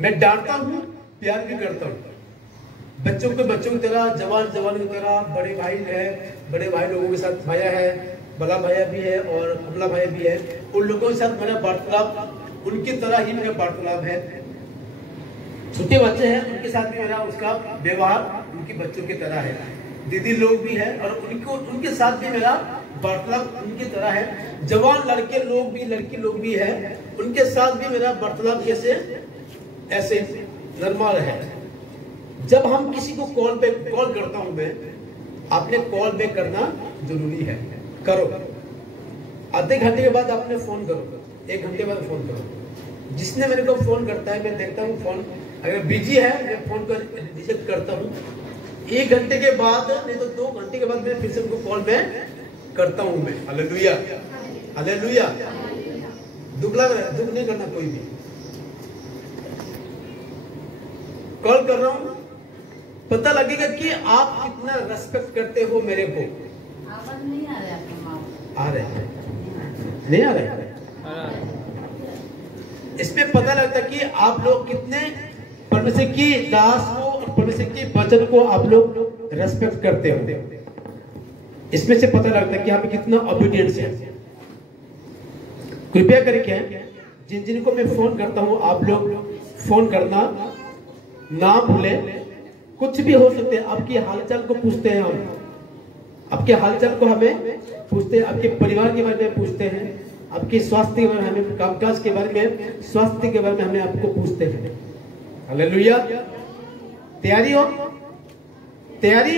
मैं डांटता हूँ, प्यार भी करता हूँ। बच्चों की तरह, जवान की तरह, बड़े भाई है, बड़े भाई लोगों के साथ भाया है, बड़ा भाया भी है और कमला भाई भी है। उन लोगों के साथ मेरा वार्तालाप उनकी तरह ही मेरा वार्तालाप है। छोटे बच्चे हैं, उनके साथ भी मेरा उसका व्यवहार उनके बच्चों की तरह है। दीदी लोग भी है और उनके साथ भी मेरा वार्तालाप उनकी तरह है। जवान लड़के लोग भी, लड़की लोग भी है, उनके साथ भी मेरा वार्तालाप ऐसे नॉर्मल है। जब हम किसी को कॉल करता हूं मैं, आपने कॉल बैक करना जरूरी है, करो। आधे घंटे के बाद आपने फोन करो, 1 घंटे बाद फोन करो। जिसने मेरे को फोन करता है, मैं देखता हूँ फोन अगर बिजी है, मैं फोन कर रिजेक्ट करता हूँ। 1 घंटे के बाद नहीं तो 2 घंटे के बाद मैं फिर से उनको कॉल बैक करता हूँ मैं। Hallelujah, hallelujah. दुख लग रहा है, दुख नहीं करना। कोई भी कॉल कर रहा हूँ, पता लगेगा कि आप कितना रेस्पेक्ट करते हो मेरे को। आवाज नहीं आ रहा है? आ रहे हैं, नहीं आ रहे हैं? इसमें पता लगता है कि आप लोग कितने परमेश्वर की दास को और परमेश्वर के वचन को आप लोग रेस्पेक्ट करते हो। इसमें से पता लगता है कि आप कितना ओबीडियंस है। कृपया करके जिनको मैं फोन करता हूं, आप लोग फोन करना ना भूले। कुछ भी हो सकते हैं, आपकी हालचाल को पूछते हैं हम, आपके हालचाल को हमें पूछते हैं, आपके परिवार के बारे में पूछते हैं, आपके स्वास्थ्य के बारे में हमें, कामकाज के बारे में, स्वास्थ्य के बारे में हमें आपको पूछते हैं। हालेलुया। तैयारी हो? तैयारी?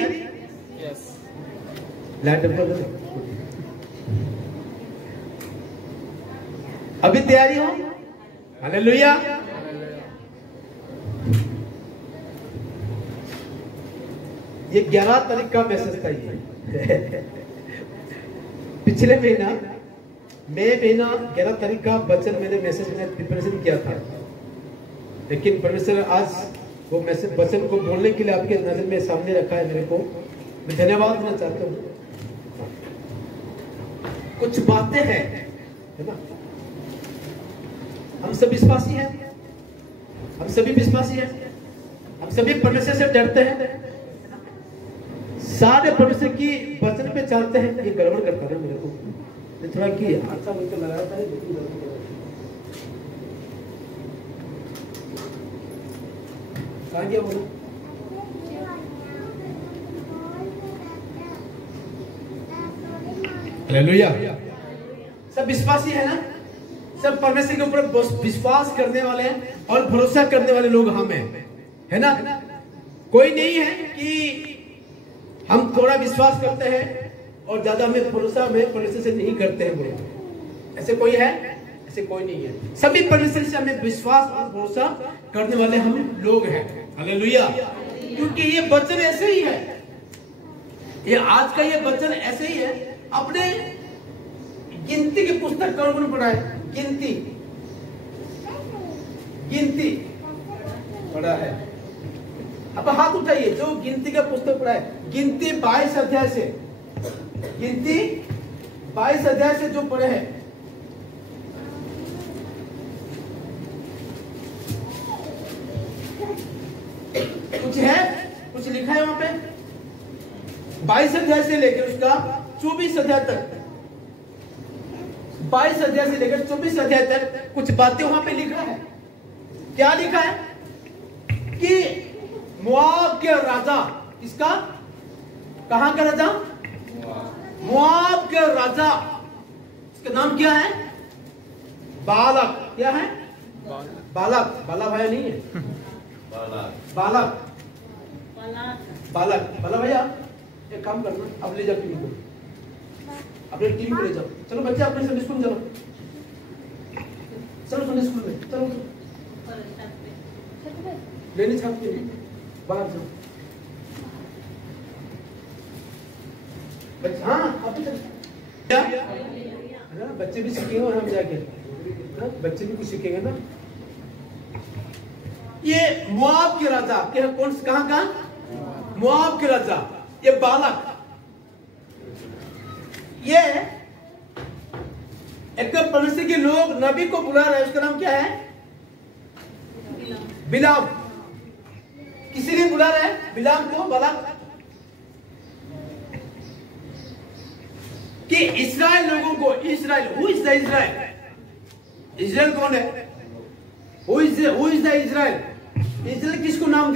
यस। अभी तैयारी हो? हालेलुया। ये 11 तारीख का मैसेज था ये। पिछले महीना 11 तारीख का वचन मैंने मैसेज में प्रिपरेशन किया था, लेकिन परमेश्वर आज वो मैसेज वचन को बोलने के लिए आपके नजर में सामने रखा है। मेरे को मैं धन्यवाद देना चाहता हूँ। कुछ बातें हैं, है ना? हम सब विश्वासी हैं, हम सभी विश्वासी हैं, हम सभी परमेश्वर से डरते हैं, सारे परमेश्वर की वचन पे चलते हैं। ये गड़बड़ करता है मेरे को, मैं थोड़ा की अच्छा बोलकर लगाया था, लेकिन कहाँ गया बोलो? हालेलुया। सब विश्वासी है ना? सब परमेश्वर के ऊपर विश्वास करने वाले हैं और भरोसा करने वाले लोग हम हैं, है ना? कोई नहीं है कि हम थोड़ा विश्वास करते हैं और ज्यादा हमें भरोसा हमें परमेश्वर से नहीं करते हैं बोलो। ऐसे कोई है? ऐसे कोई नहीं है। सभी परमेश्वर से हमें विश्वास और भरोसा करने वाले हम लोग हैं। हालेलुया। क्योंकि ये वचन ऐसे ही है, ये आज का ये वचन ऐसे ही है। अपने गिनती की पुस्तक कौन पढ़ा है? गिनती पढ़ा है? अब हाथ उठाइए जो गिनती का पुस्तक पढ़ा है। गिनती 22 अध्याय से, गिनती 22 अध्याय से जो पढ़े हैं, कुछ है, कुछ लिखा है वहां पे 22 अध्याय से लेकर उसका 24 अध्याय तक, 22 अध्याय से लेकर 24 अध्याय तक कुछ बातें वहां पे लिखा है। क्या लिखा है? कि मोआब के राजा, इसका कहां का राजा? मोआब के राजा, इसका नाम क्या है? बालक। क्या है? बालक। बाला भैया नहीं है, बालक। बालक बाला भैया एक काम करना, अब ले जाओ टीम को, अपने टीम को ले जाओ। चलो बच्चे अपने संडे स्कूल में चलो, चलो संडे स्कूल में चलो, लेने छाप के बाहर जाओ बच्चे। हाँ अभी चलो, बच्चे भी सीखेंगे और हम जाके बच्चे भी कुछ सीखेंगे ना। ये मोआब के राजा, कौन कहां का? मोआब के राजा, ये बालक, ये एक परमेश्वर के लोग नबी को बुला रहे हैं। उसका नाम क्या है? बिलाम, किसी ने बुला रहा है बिलाम को, बालाक, कि इस्राएल लोगों को, इस्राएल, हु इज द इस्राएल? इस्राएल कौन है? हु इज द इस्राएल? इस्राएल किसको नाम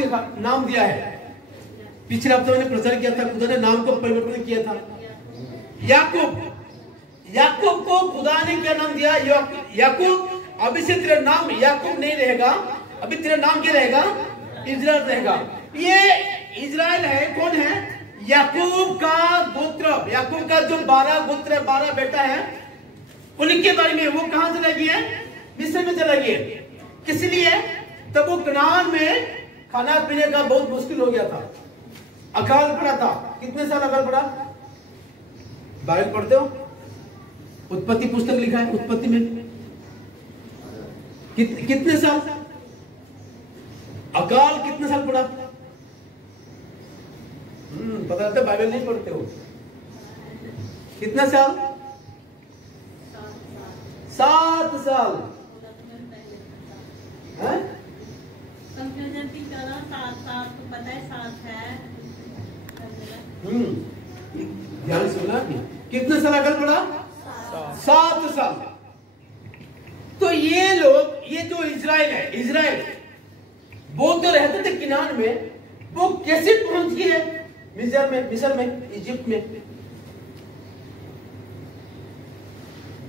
दिया है? पिछले हफ्ते मैंने प्रचार किया था, खुदा ने नाम को परिवर्तन किया था। याकूब, याकूब को खुदा ने क्या नाम दिया? याकूब। अभी से तेरा नाम याकूब नहीं रहेगा, अभी तेरा नाम क्या रहेगा? इस्राएल रहेगा। ये इस्राएल है, कौन है? याकूब का गोत्र, याकूब का जो 12 गोत्र है, 12 बेटा है, उनके बारे में। वो कहां चला गया? मिस्र में चला गया। किस लिए? तब वो कनान में खाना पीने का बहुत मुश्किल हो गया था, अकाल पड़ा था। कितने साल अकाल पड़ा? बाइबल पढ़ते हो? उत्पत्ति पुस्तक लिखा है, उत्पत्ति में कितने साल अकाल, कितने साल पड़ा? पता रहता, बाइबल नहीं पढ़ते हो। कितना साल? 7 साल। कंफ्यूजन की तरह 7 साल तो पता है 7 है। ध्यान सुना कि कितने साल अकल पड़ा? 7 साल। तो ये लोग, ये जो इजराइल है, इजराइल वो तो रहते थे किनान में, वो कैसे पहुंच गए मिस्र में, इजिप्ट में?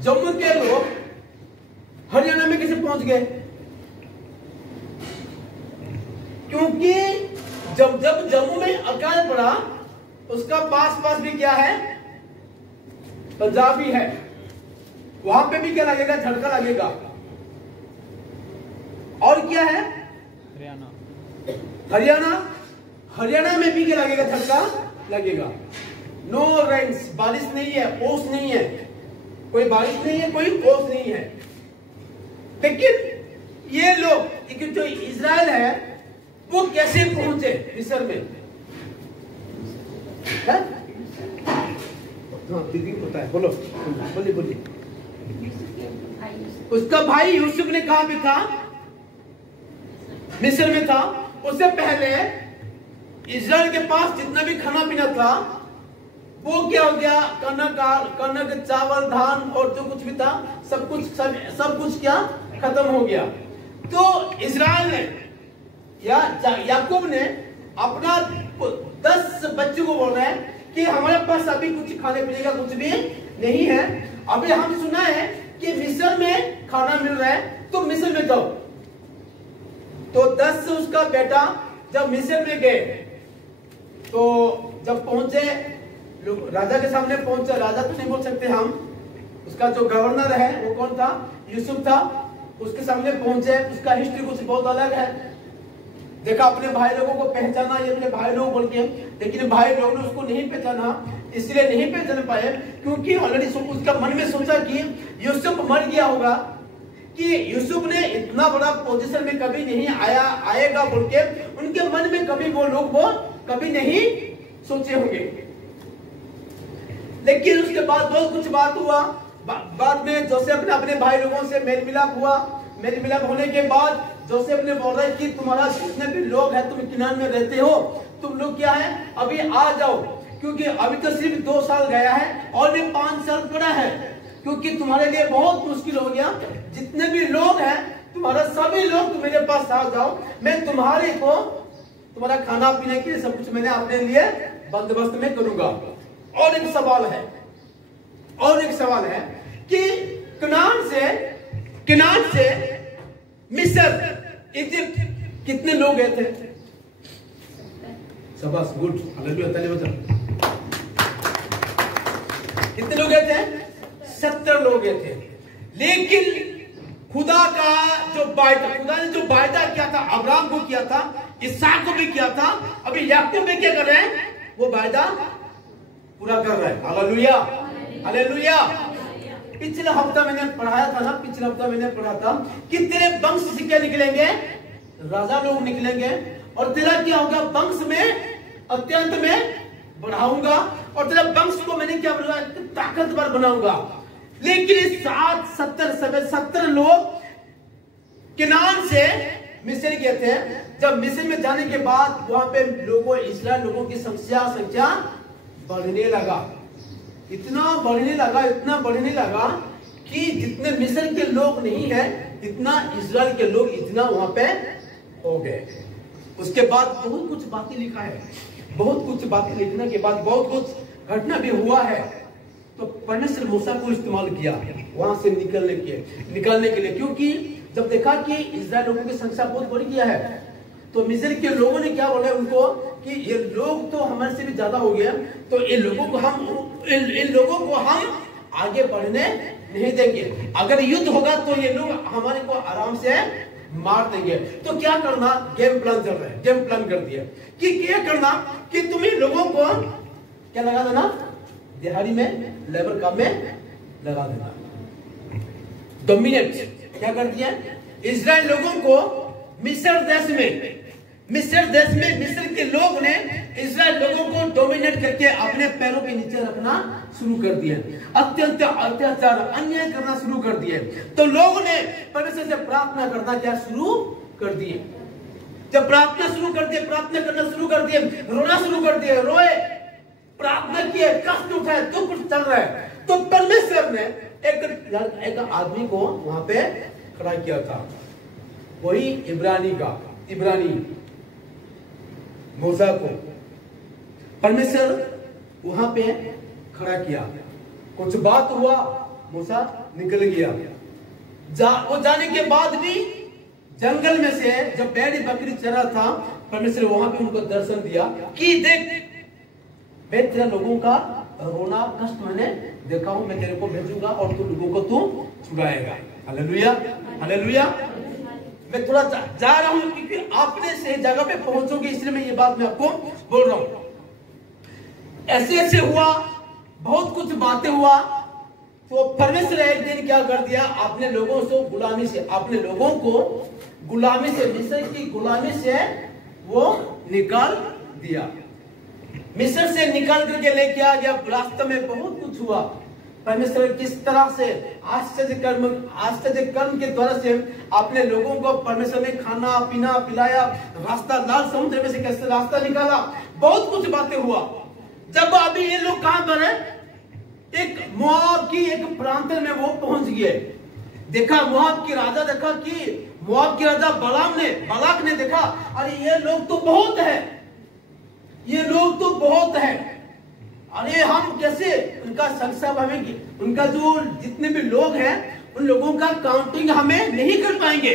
जम्मू के लोग हरियाणा में कैसे पहुंच गए? क्योंकि जब जम्मू में अकाल पड़ा, उसका पास भी क्या है? पंजाबी है, वहां पे भी क्या लगेगा? झटका लगेगा। और क्या है? हरियाणा में भी क्या लगेगा? झटका लगेगा। नो रेन्स, बारिश नहीं है, ओस नहीं है, कोई बारिश नहीं है, कोई ओस नहीं है। लेकिन ये लोग जो इजराइल है, वो कैसे पहुंचे मिस्र में? दीदी को पता है, बोलो बोलिए। उसका भाई यूसुफ ने कहां पे था? मिस्र में था। उससे पहले इजराइल के पास जितना भी खाना पीना था, वो क्या हो गया? कनक, चावल, धान और जो कुछ भी था, सब कुछ क्या खत्म हो गया। तो इजराइल ने या याकूब ने अपना 10 बच्चों को बोल रहा है कि हमारे पास अभी कुछ खाने पीने का कुछ भी नहीं है। अभी हम सुना है कि मिस्र में खाना मिल रहा है, तो मिस्र में जाओ। तो 10 उसका बेटा जब मिस्र में गए, तो जब पहुंचे, राजा के सामने पहुंचे, राजा तो नहीं बोल सकते हम, उसका जो गवर्नर है वो कौन था? यूसुफ था। उसके सामने पहुंचे, उसका हिस्ट्री कुछ बहुत अलग है। देखा, अपने भाई लोगों को पहचाना, ये अपने भाई लोग बोल के, लेकिन भाई लोगों ने उसको नहीं पहचाना। इसलिए नहीं पहचान पाए क्योंकि ऑलरेडी उसका मन में सोचा कि यूसुफ मर गया होगा, कि यूसुफ ने इतना बड़ा पोजीशन में कभी नहीं आएगा बोल के उनके मन में कभी वो लोग वो कभी नहीं सोचे होंगे। लेकिन उसके बाद बहुत कुछ बात हुआ। बाद में जोसेफ ने अपने भाई लोगों से मेल मिलाप हुआ। मेल मिलाप होने के बाद जोसेफ ने बोला कि तुम्हारा जितने भी लोग हैं, तुम किनान में रहते हो, तुम लोग क्या है, अभी आ जाओ, क्योंकि अभी तो सिर्फ 2 साल गया है और भी 5 साल पड़ा है, क्योंकि तुम्हारे लिए बहुत मुश्किल हो गया। जितने भी लोग हैं, तुम्हारा सभी लोग तुम मेरे पास आ जाओ, मैं तुम्हारा खाना पीने के सब कुछ मैंने अपने लिए बंदोबस्त में करूंगा। और एक सवाल है कि कनान से मिस्र, इजिप्ट कितने लोग गए थे? शाबाश, गुड, हालेलुया, ताली। कितने लोग गए थे? 70 लोग गए थे। लेकिन खुदा ने जो वायदा किया था, अब्राहम को किया था, इसहाक को भी किया था, अभी याकूब भी क्या कर रहे हैं? वो वायदा पूरा कर रहे हैं। Hallelujah, hallelujah. पिछले हफ्ता मैंने पढ़ा था कि तेरे वंश से क्या निकलेंगे? राजा लोग निकलेंगे, और तेरा क्या होगा? वंश में अत्यंत में बढ़ाऊंगा, और तेरा वंश को मैंने क्या बोला? ताकतवर बनाऊंगा। लेकिन 70 लोग कनान से मिस्र गए थे। जब मिस्र में जाने के बाद वहां पे लोगों, इस्राएल लोगों की संख्या बढ़ने लगा, इतना बढ़ने लगा कि जितने मिस्र के लोग नहीं है, इतना इस्राएल के लोग इतना वहां पे हो गए। उसके बाद बहुत कुछ बातें लिखा है, बहुत कुछ बातें लिखने के बाद बहुत कुछ घटना भी हुआ है। तो परमेश्वर मूसा को इस्तेमाल किया वहां से निकलने के लिए, क्योंकि जब देखा कि इस्राएल लोगों की संख्या बहुत बढ़ गया है, तो मिस्र के लोगों ने क्या बोला उनको कि ये लोग तो हमारे से भी ज्यादा हो गया, तो इन लोगों को हम आगे बढ़ने नहीं देंगे। अगर युद्ध होगा तो ये लोग हमारे को आराम से मार देंगे। तो क्या करना, गेम प्लान चल रहा है, गेम प्लान कर दिया कि क्या करना कि तुम इन लोगों को क्या लगा देना, दिहाड़ी में, लेबर काम में लगा देना, डोमिनेट। क्या कर दिया इस्राएल लोगों को मिस्र देश में मिस्र के लोग ने इस्राएल लोगों को डोमिनेट करके अपने पैरों के नीचे रखना शुरू कर दिया, अत्यंत अत्याचार अन्याय करना शुरू कर दिए। तो लोगों ने परमेश्वर से प्रार्थना करना क्या शुरू कर दिए। जब प्रार्थना करना शुरू कर दिए, रोना शुरू कर दिए, रोए, प्रार्थना किए, कष्ट उठाए, दुख चल रहा है। तो परमेश्वर ने एक आदमी को वहां पे खड़ा किया था, वही इब्रानी मूसा को परमेश्वर वहां पे खड़ा किया। कुछ बात हुआ, मूसा निकल गया। वो जाने के बाद भी जंगल में से जब बैल बकरी चरा था, परमेश्वर वहां पे उनको दर्शन दिया कि देख, मैं तेरे लोगों का रोना कष्ट मैंने देखा हूं, मैं तेरे को भेजूंगा और तू लोगों को तू छुड़ाएगा। Hallelujah, hallelujah. मैं थोड़ा जा रहा हूं क्योंकि आपने सही जगह पे पहुंचोगे, इसलिए मैं ये बात मैं आपको बोल रहा हूं। ऐसे हुआ, बहुत कुछ बातें हुआ। तो परमेश्वर एक दिन क्या कर दिया, अपने लोगों को गुलामी से मिस्र की गुलामी से वो निकाल दिया। मिस्र से निकाल करके लेके आ गया। रास्ते में बहुत कुछ हुआ। परमेश्वर किस तरह से आश्चर्य कर्म के द्वारा से अपने लोगों को परमेश्वर ने खाना पीना पिलाया, रास्ता लाल समुद्र में से कैसे रास्ता निकाला, बहुत कुछ बातें हुआ। जब अभी ये लोग कहां पर है, एक मोआब की एक प्रांत में वो पहुंच गए। देखा मोआब की राजा, देखा कि मोआब की राजा बालाक ने देखा, अरे ये लोग तो बहुत है, अरे हम कैसे उनका संख्या हमें, उनका जो जितने भी लोग हैं उन लोगों का काउंटिंग हमें नहीं कर पाएंगे,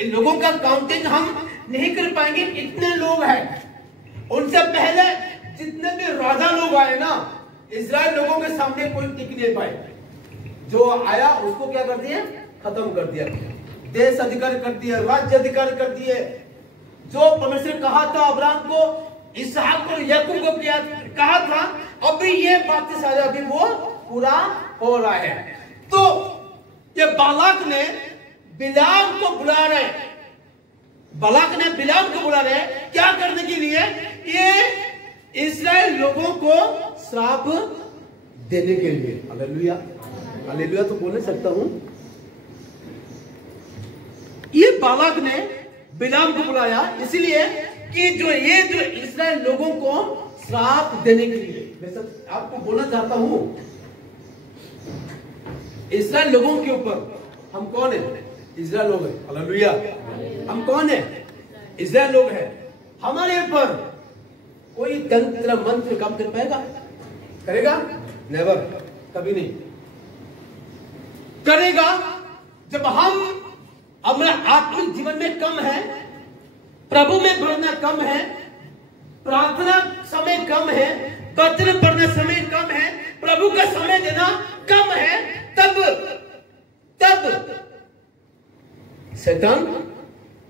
इन लोगों का काउंटिंग हम नहीं कर पाएंगे, इतने लोग हैं। उनसे पहले जितने भी राजा लोग आए ना, इस्राएल लोगों के सामने कोई टिक नहीं पाए। जो आया उसको क्या कर दिए, खत्म कर दिया, देश अधिकार कर दिया, राज्य अधिकार कर दिए। जो परमेश्वर कहा था अब्राहम को, इसहाक और याकूब को कहा था, अभी ये बातें सारे अभी वो पूरा हो रहा है। तो ये बालाक ने बिलाम को बुला रहे, क्या करने के लिए, ये इस्राएल लोगों को श्राप देने के लिए। हालेलुया, हालेलुया तो बोल नहीं सकता हूं। ये बालाक ने बिलाम को बुलाया इसलिए कि जो इस्राएल लोगों को श्राप देने के लिए। मैं सब आपको बोलना चाहता हूं, इस्राएल लोगों के ऊपर हम कौन है, इस्राएल लोग हैं। हालेलुया, हम कौन है, इस्राएल लोग हैं। हमारे ऊपर कोई तंत्र मंत्र काम कर पाएगा, करेगा? नेवर, कभी नहीं करेगा। जब हम अपना आत्मिक जीवन में कम है, प्रभु में बढ़ना कम है, प्रार्थना समय कम है, वचन पढ़ना समय कम है, प्रभु का समय देना कम है, तब शैतान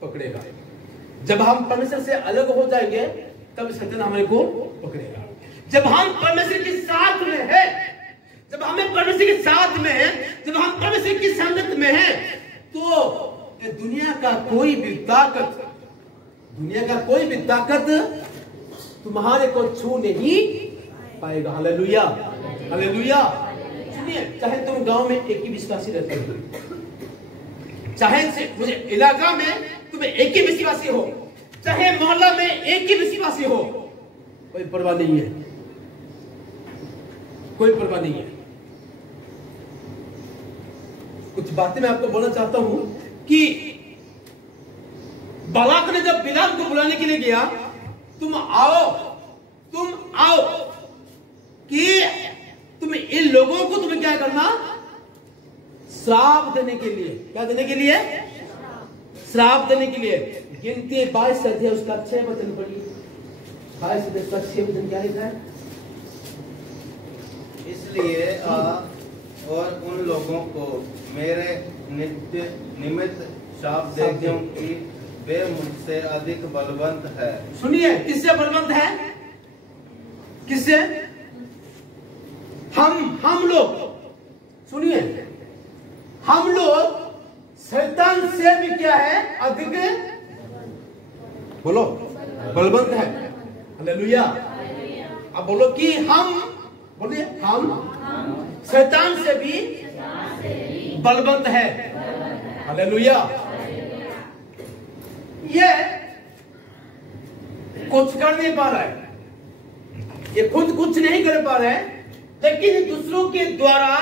पकड़ेगा। जब हम परमेश्वर से अलग हो जाएंगे तब शैतान हमें को पकड़ेगा। जब हम परमेश्वर के साथ में है, जब हमें परमेश्वर के साथ में है, जब हम परमेश्वर की संगत में है, तो दुनिया का कोई भी ताकत तुम्हारे को छू नहीं पाएगा। Hallelujah, hallelujah. सुनिए, चाहे तुम गांव में एक ही विश्वासी रहते हो, चाहे मुझे इलाका में तुम तुम एक ही विश्वासी हो, चाहे मोहल्ला में एक ही विश्वासी हो, कोई परवाह नहीं है, कोई परवाह नहीं है। कुछ बातें मैं आपको बोलना चाहता हूं कि बालाक ने जब बिलाम को बुलाने के लिए गया, तुम आओ कि तुम इन लोगों को तुम्हें क्या करना, श्राप देने के लिए, क्या देने के लिए, श्राप देने के लिए। गिनती 22 अध्याय उसका 6 वचन पढ़िए। 22 अध्याय उसका 6 वचन क्या लिखा है? इसलिए आ और उन लोगों को मेरे नित्य निमित्त शाप दे, क्योंकि वे मुझसे अधिक बलवंत है। सुनिए, किससे बलवंत है? किससे? हम लोग, सुनिए, हम लोग शैतान से भी क्या है, अधिक, बोलो, बलवंत है। हालेलुया। अब बोलो कि हम, बोलिए, हम शैतान से भी बलवंत है। हालेलुया। ये कुछ कर नहीं पा रहा है, ये खुद कुछ नहीं कर पा रहा है, लेकिन दूसरों के द्वारा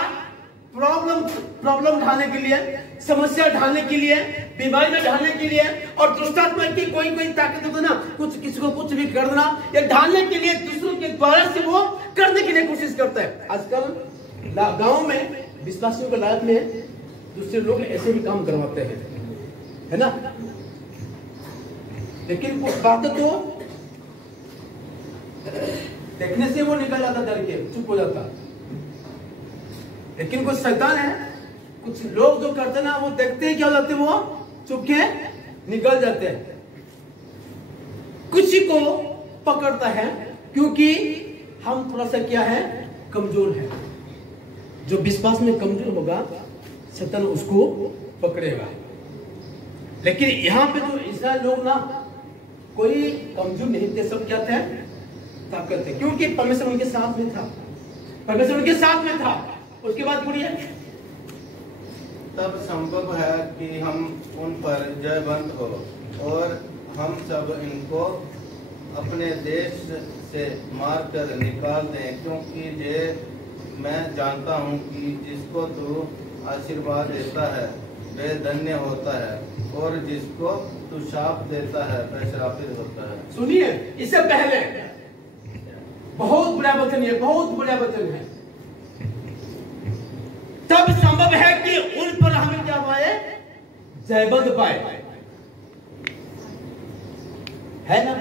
प्रॉब्लम ढालने के लिए, समस्या ढालने के लिए, बीमारी में ढालने के लिए, और दुष्टात्मा की कोई ताकत हो ना, कुछ किसी को कुछ भी कर देना, या ढालने के लिए दूसरों के द्वारा से वो करने के लिए कोशिश करता है। आजकल गांव में विश्वासियों के लाइफ में दूसरे लोग ऐसे भी काम करवाते हैं, है ना। लेकिन कुछ बातें तो देखने से वो निकल जाता, डर के चुप हो जाता। लेकिन कुछ शैतान है, कुछ लोग जो करते ना, वो देखते हैं क्या हो जाते, वो चुप के निकल जाते हैं। कुछ को पकड़ता है क्योंकि हम थोड़ा सा क्या है, कमजोर है। जो विश्वास में कमजोर होगा, शैतान उसको पकड़ेगा। लेकिन यहाँ पे जो इस्राएल लोग ना, कोई कमजोर नहीं थे, सब क्या थे, ताकत थे, क्योंकि परमेश्वर उनके साथ में था, परमेश्वर उनके साथ में था। उसके बाद बोलिए, तब संभव है कि हम उन पर जयवंत हो और हम सब इनको अपने देश से मार कर निकाल दें, क्योंकि ये मैं जानता हूँ कि जिसको तू आशीर्वाद देता है वे धन्य होता है, और जिसको तू शाप देता है वह श्रापित होता है। सुनिए, इससे पहले बहुत बड़ा वचन है, बहुत बड़ा वचन है। तब संभव है कि उन पर हमें क्या पाए, जयबंद पाए, है ना।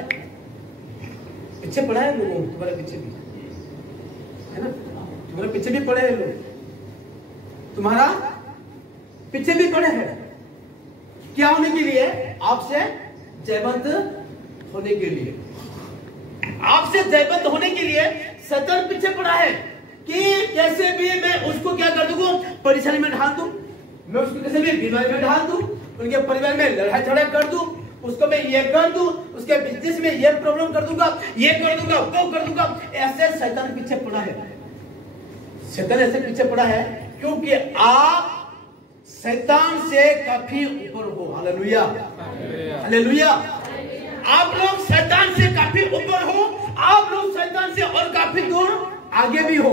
पीछे पड़ा है लोगों, तुम्हारे पीछे भी है ना, तुम्हारे पीछे भी पड़े हैं लोग, तुम्हारा पीछे भी पड़े हैं। क्या होने के लिए? आपसे जयवंत होने के लिए, आपसे जयवंत होने के लिए शैतान पीछे पड़ा है कि कैसे भी मैं उसको क्या कर दूं, परेशानी में ढाल दूं, मैं उसको कैसे भी बीमारी में ढाल दूं, उनके परिवार में लड़ाई झगड़ा कर दूं, उसको मैं ये कर दूं, उसके बिजनेस में ये प्रॉब्लम कर दूंगा, ये कर दूंगा, वो कर दूंगा। ऐसे शैतान पीछे पड़ा है, शैतान ऐसे पीछे पड़ा है क्योंकि आप शैतान से काफी ऊपर हो। Hallelujah, hallelujah. आप लोग शैतान से काफी ऊपर हो, आप लोग शैतान से और काफी दूर आगे भी हो।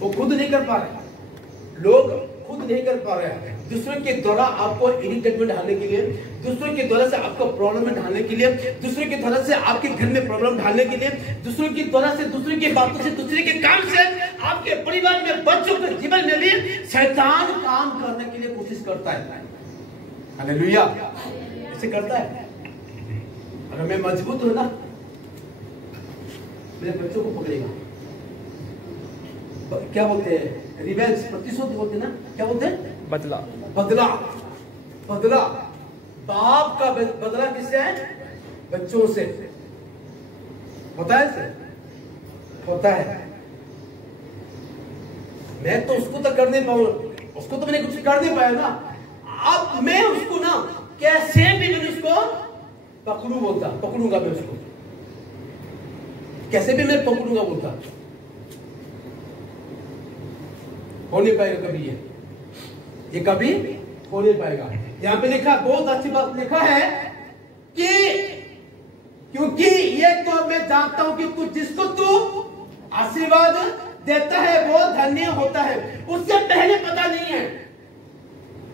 वो खुद नहीं कर पा रहे, लोग खुद नहीं कर पा रहे हैं। दूसरों के द्वारा आपको इरिटेट में डालने के लिए, दूसरों के द्वारा से आपको प्रॉब्लम में डालने के लिए, दूसरों के द्वारा से आपके घर में प्रॉब्लम डालने के लिए, दूसरों के द्वारा से, दूसरों की बातों से, दूसरे के काम से आपके परिवार में, बच्चों के जीवन में भी शैतान काम करने के लिए कोशिश करता है। हालेलुया, ऐसे करता है। अगर मैं मजबूत हूं ना, मेरे बच्चों को पकड़ेगा। क्या बोलते हैं, रिवेंज, प्रतिशोध बोलते ना, क्या बोलते हैं, बदला, बदला, बदला। बाप का बदला किससे है? बच्चों से होता है, होता है। मैं तो उसको तो कर नहीं पाऊं, उसको तो मैंने कुछ कर नहीं पाया ना। अब मैं उसको ना कैसे भी मैंने उसको पकड़ूंगा मैं उसको, कैसे भी मैं पकड़ूंगा बोलता। हो नहीं पाएगा कभी, ये कभी हो नहीं पाएगा। यहाँ पे लिखा, बहुत अच्छी बात लिखा है कि क्योंकि ये तो मैं जानता हूं कि तू जिसको तू आशीर्वाद देता है वो धन्य होता है। उससे पहले पता नहीं है,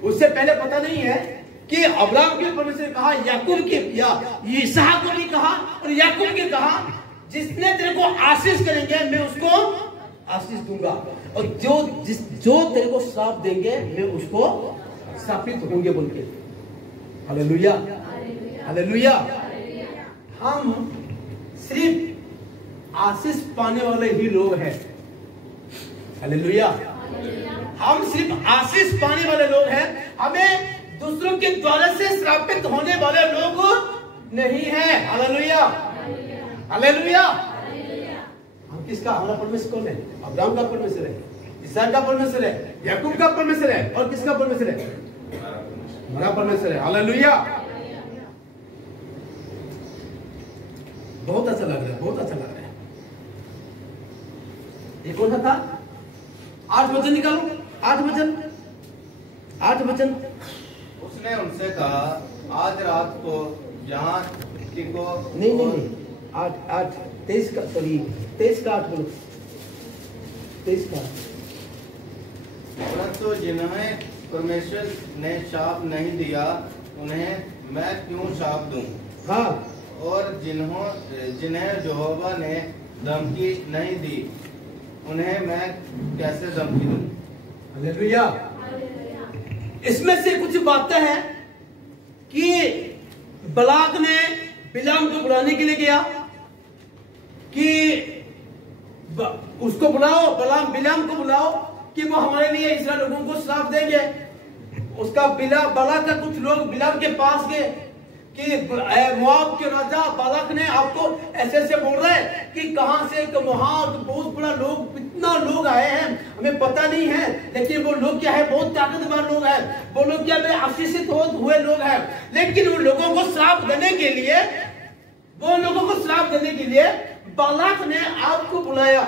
उससे पहले पता नहीं है कि अब्राहम के परमेश्वर ने कहा, याकूब के या इसहाक को भी कहा और याकूब के कहा, जिसने तेरे को आशीष करेंगे मैं उसको आशीष दूंगा, और जो तेरे को श्राप देंगे मैं उसको श्रापित होंगे बोल के। Hallelujah, hallelujah. हम सिर्फ आशीष पाने वाले ही लोग हैं। हालेलुया, हम सिर्फ आशीष पाने वाले लोग हैं। हमें दूसरों के द्वारा से श्रापित होने वाले लोग नहीं हैं। Hallelujah, hallelujah. हम किसका, हमारा परमेश्वर कौन है? अब्राहम का परमेश्वर है, इसहाक का परमेश्वर है, याकूब का परमेश्वर है, और किसका परमेश्वर है? हमारा परमेश्वर है। हालेलुया। बहुत अच्छा लग रहा है, बहुत अच्छा लग रहा है। ये कौन सा था? 8 वचन निकालो, 8 वचन, 8 वचन। उसने उनसे कहा, आज रात को जहाँ टिको। नहीं, 8 23 का, सॉरी 23 का 8 बोलो, 23 का। परंतु जिन्हें परमेश्वर ने शाप नहीं दिया उन्हें मैं क्यों शाप दूं? हाँ, और जिन्हें यहोवा ने धमकी नहीं दी उन्हें मैं कैसे धमकी दूं? हालेलुया। इसमें से कुछ बातें हैं कि बलाक ने बिलाम को बुलाने के लिए गया कि उसको बुलाओ, बिलाम को बुलाओ कि वो हमारे लिए इस्राएल लोगों को श्राप देंगे। उसका बलाक का कुछ लोग बिलाम के पास गए कि मोआब के राजा बालाक ने आपको ऐसे ऐसे बोल रहा है कि कहां से वहां बहुत बड़ा लोग, इतना लोग आए हैं हमें पता नहीं है, लेकिन वो लोग क्या है, बहुत ताकतवर लोग हैं, वो लोग क्या है, आशीषित हुए लोग हैं, लेकिन उन लोगों को श्राप देने के लिए, वो लोगों को श्राप देने के लिए बालाक ने आपको बुलाया।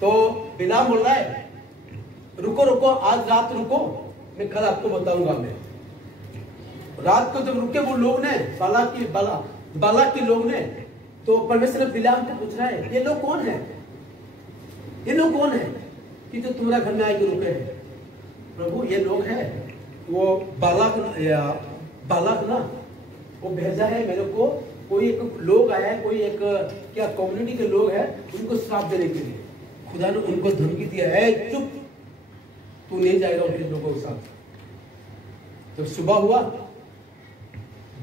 तो बिलाम बोल रहा है, रुको रुको, आज रात रुको, मैं कल आपको बताऊंगा। मैं रात को जब रुके वो लोग ने, बालाक के लोग ने, तो परमेश्वर ने बिलाम को पूछ रहा है, ये लोग कौन है, ये लोग कौन है कि जो तुम्हारा घर में आके रुके हैं? प्रभु ये लोग हैं, वो बालाक ना वो भेजा है मेरे को, कोई एक लोग आया है, कोई एक क्या कम्युनिटी के लोग हैं, उनको श्राप देने के लिए खुदा ने उनको धमकी दिया है, चुप, तू नहीं जाएगा उनके लोगों के साथ। तो सुबह हुआ,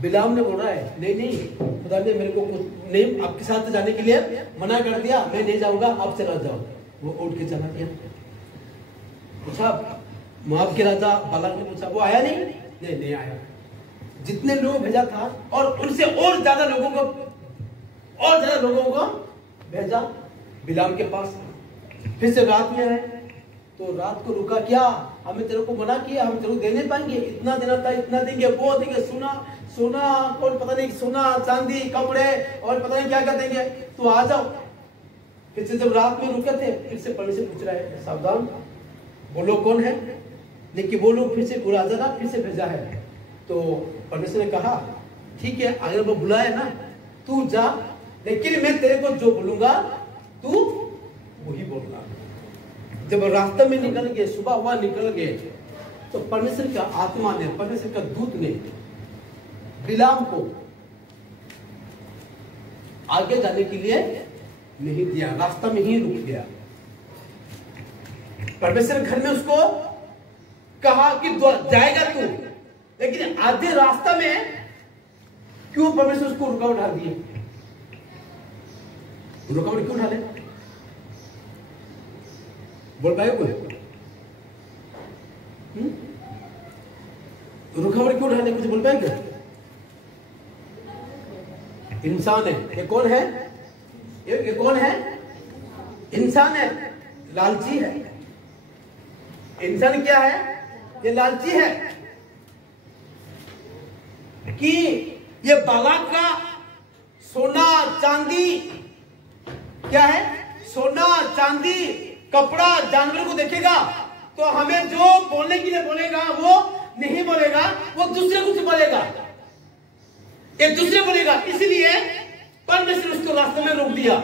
बिलाम ने बोल रहा है, नहीं खुदा ने मेरे को नहीं आपके साथ जाने के लिए मना कर दिया, मैं नहीं जाऊंगा, आप चला जाओ। वो उठ के चला गया। पूछा मोआब के राजा बालाक ने पूछा, वो आया नहीं आया। जितने लोग भेजा था और उनसे और ज्यादा लोगों को भेजा बिलाम के पास। फिर से रात में आए, तो रात को रुका, क्या हमें तेरे को मना किया, हम तेरे को दे नहीं पाएंगे, इतना देना था, इतना देंगे, वो देंगे, सोना और पता नहीं, सोना चांदी कपड़े और पता नहीं क्या क्या देंगे, तो आ जाओ। फिर से जब रात में रुके थे, फिर से परमेश्वर पूछ रहा है, सावधान, वो लोग कौन है? लेकिन वो लोग फिर से राजा का फिर से भेजा है। तो परमेश्वर ने कहा, ठीक है, अगर वो बुलाया ना, तू जा, लेकिन मैं तेरे को जो बोलूंगा तू वही बोलना। जब रास्ते में निकल गए, सुबह हुआ, निकल गए, तो परमेश्वर का आत्मा ने, परमेश्वर का दूत ने बिलाम को आगे जाने के लिए नहीं दिया, रास्ता में ही रुक गया। परमेश्वर घर में उसको कहा कि जाएगा तू, लेकिन आधे रास्ता में क्यों परमेश्वर उसको रुकावट डाल दिए? रुकावट क्यों डाले? बोल पाए कोई? रुकावट क्यों डाले? कुछ बोल पाएंगे? इंसान है, ये कौन है? ये कौन है? इंसान है, लालची है। इंसान क्या है? ये लालची है कि ये बालाक का सोना चांदी क्या है? सोना चांदी कपड़ा जानवर को देखेगा तो हमें जो बोलने के लिए बोलेगा वो नहीं बोलेगा, वो दूसरे कुछ बोलेगा, एक दूसरे बोलेगा। इसलिए परमेश्वर उसको रास्ते में रोक दिया।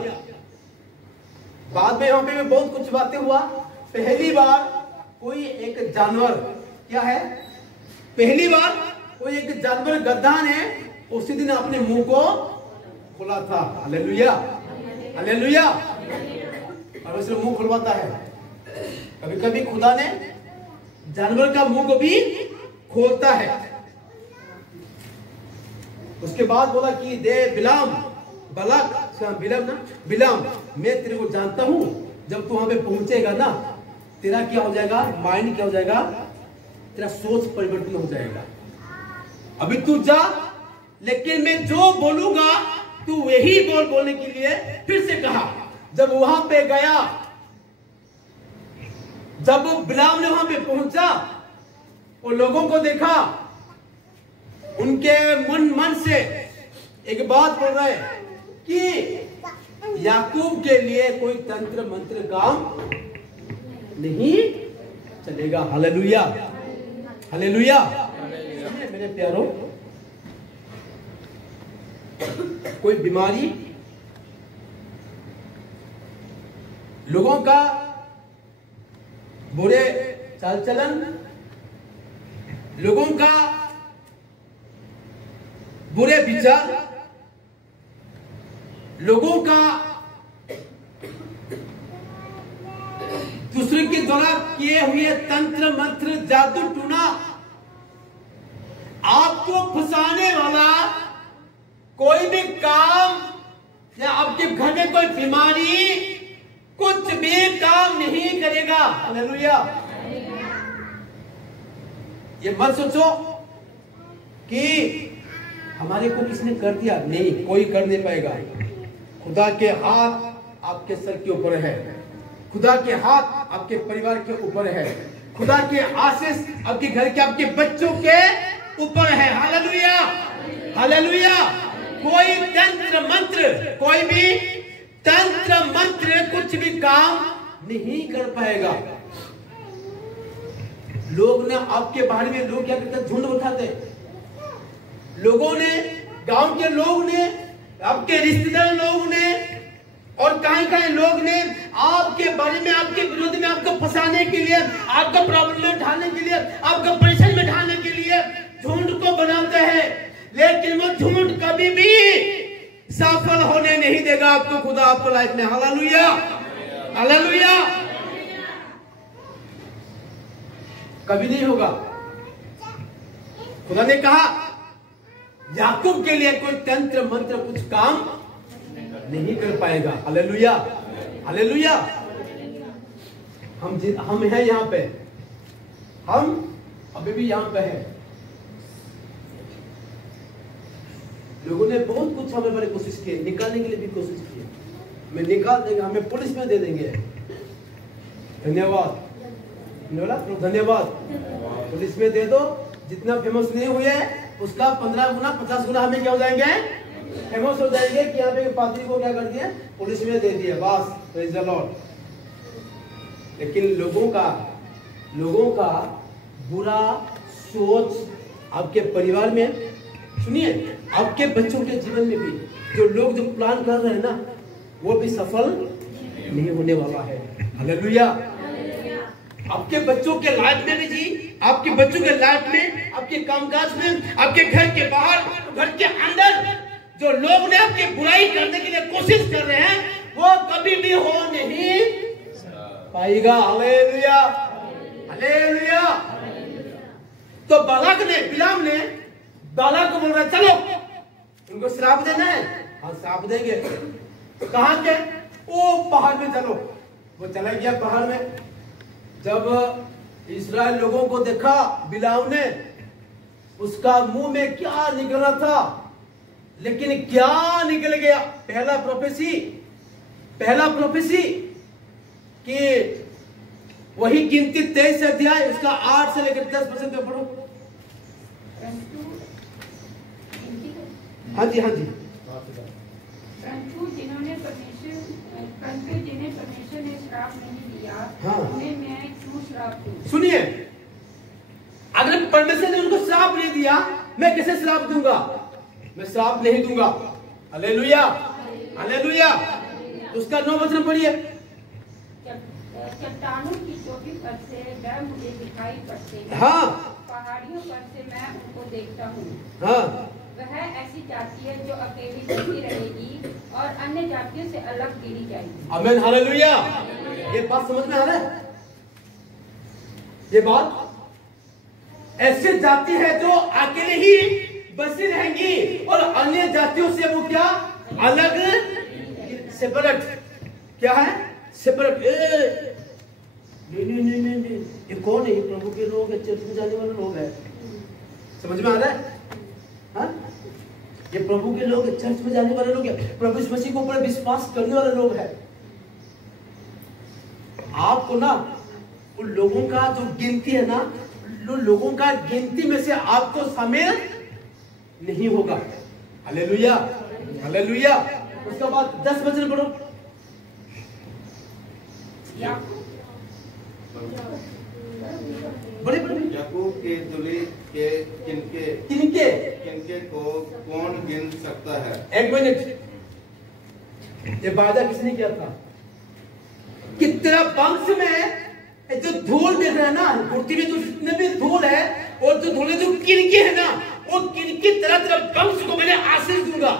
बाद में यहाँ पे बहुत कुछ बातें हुआ। पहली बार कोई एक जानवर, क्या है, पहली बार कोई एक जानवर गधा ने उसी दिन अपने मुंह को खोला था। Hallelujah, hallelujah. परमेश्वर मुंह खुलवाता है। कभी कभी खुदा ने जानवर का मुंह को भी खोलता है। उसके बाद बोला कि दे बिलाम, बलाक, बिलाम ना, बिलाम, मैं तेरे को जानता हूं। जब तू वहां पे पहुंचेगा ना, तेरा क्या हो जाएगा, माइंड क्या हो जाएगा, तेरा सोच परिवर्तन हो जाएगा। अभी तू जा, लेकिन मैं जो बोलूंगा तू वही बोलने के लिए फिर से कहा। जब वहां पे गया, जब बिलाम ने वहां पे पहुंचा, वो लोगों को देखा, उनके मन से एक बात बोल रहे कि याकूब के लिए कोई तंत्र मंत्र काम नहीं चलेगा। Hallelujah, hallelujah. मेरे प्यारों, कोई बीमारी, लोगों का बुरे चाल चलन, लोगों का बुरे विचार, लोगों का दूसरे के द्वारा किए हुए तंत्र मंत्र, जादू टूना, आपको फंसाने वाला कोई भी काम या आपके घर में कोई बीमारी कुछ भी काम नहीं करेगा। हालेलुया। ये मत सोचो कि हमारे को किसने कर दिया, नहीं, कोई कर नहीं पाएगा। खुदा के हाथ आपके सर के ऊपर है, खुदा के हाथ आपके परिवार के ऊपर है, खुदा के आशीष आपके घर के, आपके बच्चों के ऊपर है। Hallelujah, hallelujah. कोई तंत्र मंत्र, कोई भी तंत्र मंत्र कुछ भी काम नहीं कर पाएगा। लोग ने आपके बारे में, लोग क्या करते हैं, झुंड उठाते। लोगों ने, गांव के लोग ने, आपके रिश्तेदार लोग ने और कहीं लोग ने आपके बारे में, आपके विरोध में, आपको फंसाने के लिए, आपको प्रॉब्लम में ढालने के लिए, आपको परेशान में ढालने के लिए झुंड को बनाते हैं। लेकिन वो झुंड कभी भी सफल होने नहीं देगा आपको, खुदा आपको लाइफ में। Hallelujah, hallelujah. कभी नहीं होगा। खुदा ने कहा याकूब के लिए कोई तंत्र मंत्र कुछ काम नहीं कर पाएगा। Hallelujah, hallelujah. हम हैं यहाँ पे, हम अभी भी यहाँ पे हैं। लोगों ने बहुत कुछ हमें बड़ी कोशिश की, निकालने के लिए भी कोशिश की। हमें निकाल देंगे, हमें पुलिस में दे देंगे। धन्यवाद, धन्यवाद। पुलिस में दे दो, जितना फेमस नहीं हुए उसका 15 गुना 50 गुना हमें क्या हो जाएंगे, फेमस हो जाएंगे कि यहाँ पे पादरी को क्या कर दिया, पुलिस में दे दिया, बस, प्रेज़ द लॉर्ड। लेकिन लोगों का बुरा सोच आपके परिवार में, सुनिए, आपके बच्चों के जीवन में भी जो लोग जो प्लान कर रहे हैं ना, वो भी सफल नहीं होने वाला है। हालेलुया। आपके बच्चों के लाइफ में भी जी, आपके बच्चों के लाइफ में, आपके कामकाज में, आपके घर के बाहर, घर के अंदर जो लोग ने आपकी बुराई करने के लिए कोशिश कर रहे हैं, वो कभी भी हो नहीं पाएगा। Hallelujah, hallelujah. तो बिलाम ने बालाक को बोल रहा है, चलो उनको श्राप देना है। हाँ, श्राप देंगे। कहां के, वो पहाड़ में चलो। वो चला गया पहाड़ में। जब इस्राएल लोगों को देखा बिलाम ने, उसका मुंह में क्या निकला था, लेकिन क्या निकल गया, पहला प्रोफेसी कि वही गिनती 23 अध्याय उसका 8 से लेकर 10% में पढ़ो। हाँ जी, हाँ जी। जिन्हें परमेश्वर ने श्राप नहीं दिया, हाँ, उन्हें मैं क्यों श्राप दूं? सुनिए, अगर परमेश्वर ने उनको श्राप नहीं दिया, मैं कैसे श्राप दूंगा? मैं श्राप नहीं दूंगा। Hallelujah, hallelujah. उसका 9 वचन पढ़िए। चट्टानों की चोटी पर से वह मुझे दिखाई पड़ते हैं। हाँ, पहाड़ियों पर से मैं उनको देखता हूँ। हाँ, वह ऐसी जाति है जो अकेली बसी रहेगी और अन्य जातियों से अलग गिरी जाएगी। आमीन, हालेलुया। ये बात समझ में आ रहा है? ये बात ऐसी जाति है जो अकेले ही बसी रहेंगी और अन्य जातियों से वो क्या अलग, सेपरेट। क्या है? सेपरेट। नहीं, ये कौन है? ये प्रभु के लोग है, चर्च में जाने वाले लोग हैं। समझ में आ रहा है? हाँ? ये प्रभु के लोग, चर्च में जाने वाले लोग हैं, प्रभु यीशु मसीह के ऊपर विश्वास करने वाले लोग हैं। आपको ना उन लोगों का जो गिनती है ना, लोगों का गिनती में से आपको शामिल नहीं होगा। Hallelujah, hallelujah. उसके बाद 10 वचन पढ़ो। बड़े बड़े याकूब की दुली के किनके किनके किनके को कौन गिन सकता है? 1 मिनट। ये वादा किसने किया था? कितना वंश में जो धूल देख रहे हैं ना, पृथ्वी में जो जितने भी धूल है और जो धूल जो किनके है ना, वो किनके तरह तरह वंश को मैंने आशीष दूंगा।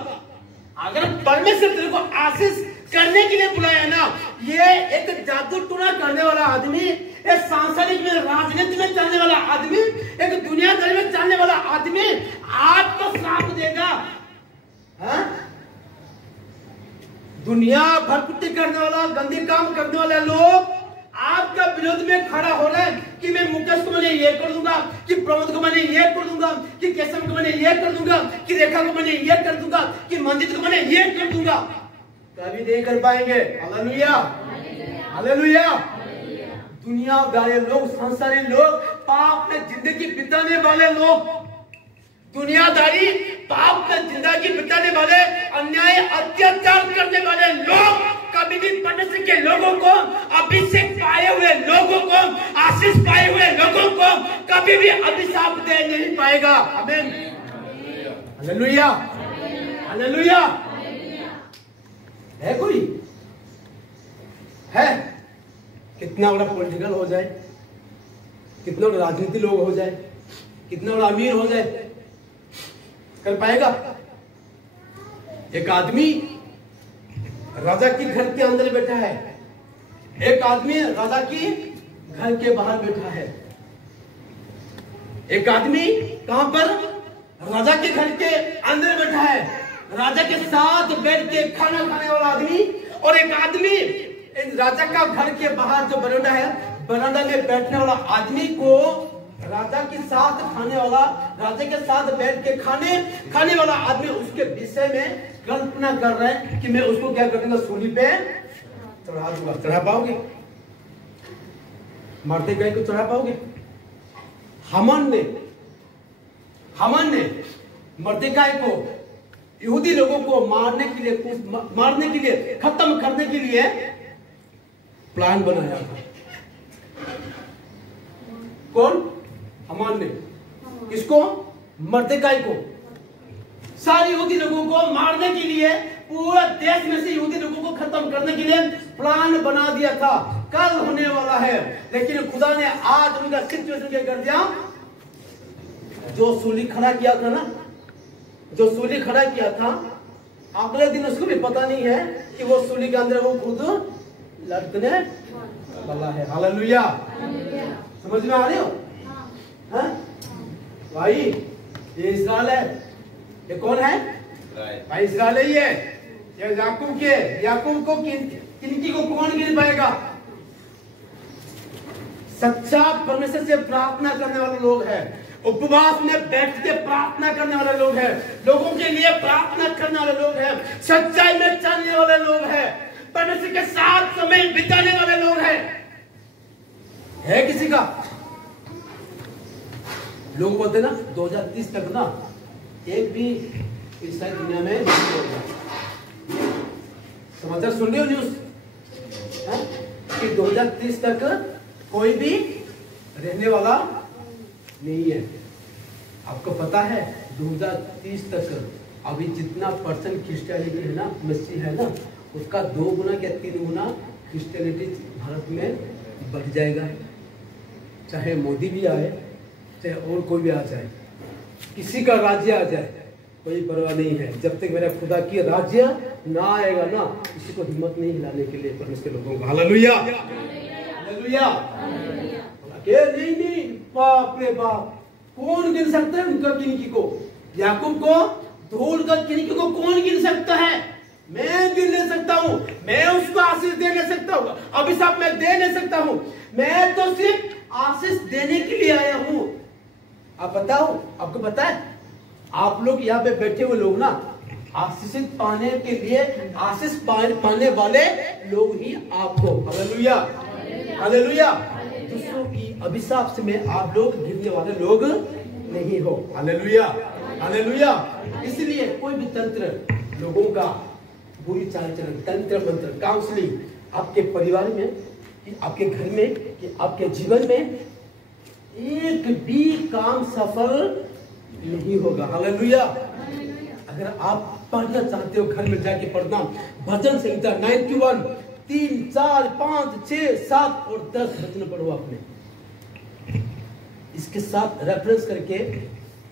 अगर परमेश्वर तेरे को आशीष करने के लिए बुलाया ना, ये एक जादू टूना करने वाला आदमी, एक सांसारिक में राजनीति में चलने वाला आदमी, एक दुनियादारी में चलने वाला आदमी आपको श्राप देगा। हाँ? दुनिया भरकुटी करने वाला, गंदी काम करने वाले लोग आपका विरोध में खड़ा हो रहे हैं कि मैं मुकेश को मैंने ये कर दूंगा, कि प्रमोद को मैंने ये कर दूंगा, कि केशव को मैंने ये कर दूंगा, कि रेखा को मैंने ये कर दूंगा, कि मंदिर को मैंने ये कर दूंगा। कभी नहीं कर पाएंगे। Hallelujah, hallelujah. दुनिया वाले लोग, संसारी लोग, पाप में जिंदगी बिताने वाले लोग, दुनियादारी पाप में जिंदगी बिताने वाले, अन्याय अत्याचार करने वाले लोग कभी भी परमेश्वर के लोगों को, अभिषेक पाए हुए लोगों को, आशीष पाए हुए लोगों को कभी भी अभिशाप दे नहीं पाएगा। आमीन, हालेलुया, हालेलुया। है कोई? है? कितना बड़ा पॉलिटिकल हो जाए, कितना बड़ा राजनीति लोग हो जाए, कितना बड़ा अमीर हो जाए, कर पाएगा? एक आदमी राजा की घर के अंदर बैठा है, एक आदमी राजा की घर के बाहर बैठा है। एक आदमी कहां पर? राजा के घर के अंदर बैठा है, राजा के साथ बैठ के खाना खाने वाला आदमी, और एक आदमी राजा का घर के बाहर जो बरामदा है, बरामदा में बैठने वाला आदमी को राजा के साथ खाने वाला, राजा के साथ बैठ के खाने वाला आदमी उसके विषय में कल्पना कर रहे हैं कि मैं उसको क्या कर दूंगा, सूली पे चढ़ा दूंगा। चढ़ा पाओगे? मरते गए को चढ़ा पाओगे? हामान ने मर्देकाई को, यहूदी लोगों को मारने के लिए, खत्म करने के लिए प्लान बनाया था। कौन? हामान ने। किसको? मर्देकाई को। सारे यहूदी लोगों को मारने के लिए, पूरे देश में से यहूदी लोगों को खत्म करने के लिए प्लान बना दिया था। कल होने वाला है, लेकिन खुदा ने आज उनका सिचुएशन क्या कर दिया? जो सूली खड़ा किया था ना, जो सूली खड़ा किया था, अगले दिन उसको भी पता नहीं है कि वो सूली के अंदर वो खुद लटकने वाला है। हालेलुया, समझ में आ रहे हो? हाँ? भाई ये इस्राएल है। ये कौन है? भाई इस्राएल ही है। ये याकूब के, याकूब को किनकी को कौन गिन पाएगा? सच्चा परमेश्वर से प्रार्थना करने वाले लोग हैं, उपवास में बैठ के प्रार्थना करने वाले लोग हैं, लोगों के लिए प्रार्थना करने वाले लोग हैं, सच्चाई में चलने वाले लोग हैं, परमेश्वर के साथ समय बिताने वाले लोग हैं। है किसी का? लोग बोलते ना 2030 तक ना एक भी ईसाई दुनिया में नहीं होगा। समाचार सुन रहे हो न्यूज कि 2030 तक कोई भी रहने वाला नहीं है। आपको पता है 2030 तक अभी जितना परसेंट क्रिश्चियनिटी है ना, मसीह है ना, उसका 2 गुना या 3 गुना क्रिश्चियनिटी भारत में बढ़ जाएगा। चाहे मोदी भी आए, चाहे और कोई भी आ जाए, किसी का राज्य आ जाए, कोई परवाह नहीं है। जब तक मेरा खुदा की राज्य ना आएगा ना, किसी को हिम्मत नहीं हिलाने के लिए परमेश्वर के लोगों को। Hallelujah, hallelujah. नहीं, बाप रे बाप, कौन गिन सकता है उनका किनकी को? याकूब को धूल का किनकी को कौन गिन सकता है? मैं गिन नहीं सकता हूँ। मैं उसको आशीष दे नहीं सकता हूँ, अभिशाप मैं दे नहीं सकता हूँ। मैं तो सिर्फ आशीष देने के लिए आया हूँ। आप बताओ, आपको पता है आप लोग यहाँ पे बैठे हुए लोग ना, आशीष पाने के लिए आशीष पाने वाले लोग ही आप हो। Hallelujah, hallelujah. दूसरों की अभिशाप से में आप लोग गिरने वाले लोग नहीं हो। Hallelujah, hallelujah. इसलिए कोई भी तंत्र लोगों का बुरी चाल चलन, तंत्र मंत्र, काउंसलिंग आपके परिवार में, कि आपके घर में, कि आपके जीवन में एक भी काम सफल नहीं होगा। हालेलुया। अगर आप पढ़ना चाहते हो, घर में जाके पढ़ना, भजन संहिता 91 3 4 5 6 7 और 10 वचन पढ़ो आपने। इसके साथ रेफरेंस करके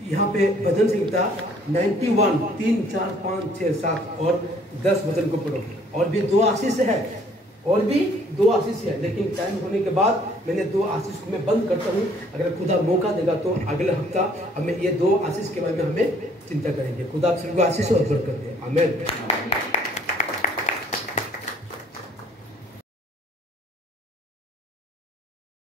यहाँ पे भजन संहिता 91 3 4 5 6 7 और 10 वचन को पढ़ो। और भी 2 आशीष है, और भी 2 आशीष है, लेकिन टाइम होने के बाद मैंने 2 आशीष को मैं बंद करता हूँ। अगर खुदा मौका देगा तो अगले हफ्ता हमें ये 2 आशीष के बारे में हमें चिंता करेंगे। खुदा आप सबको आशीष और बरकत दे। आमीन।